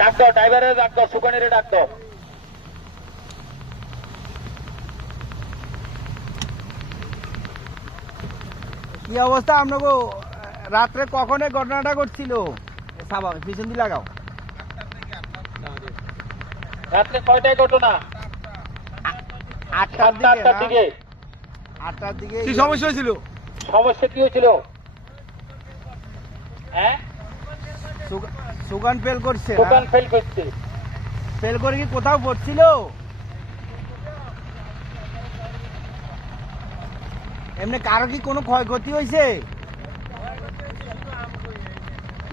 ডাক দাও, ড্রাইভারের ডাক দাও, সুকানির ডাক দাও। কি অবস্থা আপনাকে রাত্রে কখন এই ঘটনাটা ঘটছিল? সাবা পিছন দিয়ে লাগাও। রাত্রে কয়টায় ঘটনা? 8টার দিকে। 8টার দিকে কি সমস্যা হয়েছিল? সমস্যা কি হয়েছিল? হ্যাঁ, সুগান ফেল করছে। সুকান ফেল করছে। ফেল করে কি কোথাও পড়ছিল? এমনি কারো কি কোনো ক্ষয়ক্ষতি হয়েছে?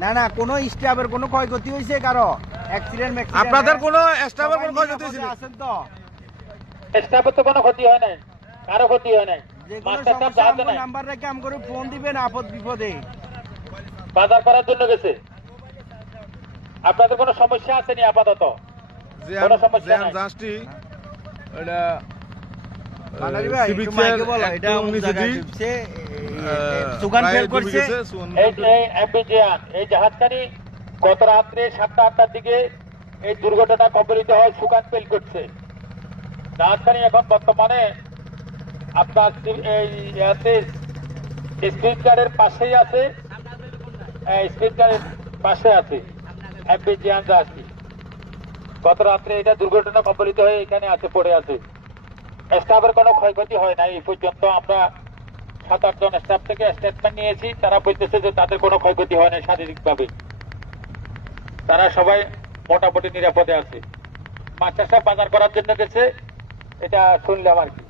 না না, কোনো স্টাফের কোনো ক্ষয়ক্ষতি হয়েছে কারো? অ্যাক্সিডেন্ট আপনাদের কোনো স্টাফের কোনো ক্ষয়ক্ষতি হয়েছিল? আছেন তো? স্টাফের তো কোনো ক্ষতি হয় নাই, কারো ক্ষতি হয় নাই। যে কোনো মাস্টার সাহেব সমস্যা জাহাজে আমাকে নাই, নাম্বার রেখে আম করে ফোন দিবেন আপদ বিপদে। বাজার করার জন্য গেছে। আপনাদের কোনো সমস্যা আসেনি আপাতত? কোনো সমস্যা নাই। জাস্টি এটা মানারি ভাই একটু মাইকে বলো, এটা কোন জায়গায় ঢুকছে? সুগান ফেল করছে। এই এমবিজিয়ান এই জাহাজখানি গত রাত্রে 7টা-8টার দিকে এই দুর্ঘটনা কবলিত হয়, সুকান ফেল করছে। জাহাজখানি এখন বর্তমানে আপনার এই স্পিড গার্ডের পাশেই আছে, স্পিড গার্ডের পাশে আছে এমবিজিয়ান জাহাজটি। গত রাত্রে এটা দুর্ঘটনা কবলিত হয়ে এখানে আছে, পড়ে আছে। স্টাফের কোনো ক্ষয়ক্ষতি হয় না এই পর্যন্ত। আমরা 7-8 জন স্টাফ থেকে স্টেটমেন্ট নিয়েছি, তারা বলতেছে যে তাদের কোনো ক্ষয়ক্ষতি হয় না শারীরিকভাবে, তারা সবাই মোটামুটি নিরাপদে আছে। মাস্টার সাহেব বাজার করার জন্য গেছে, এটা শুনলাম আর কি।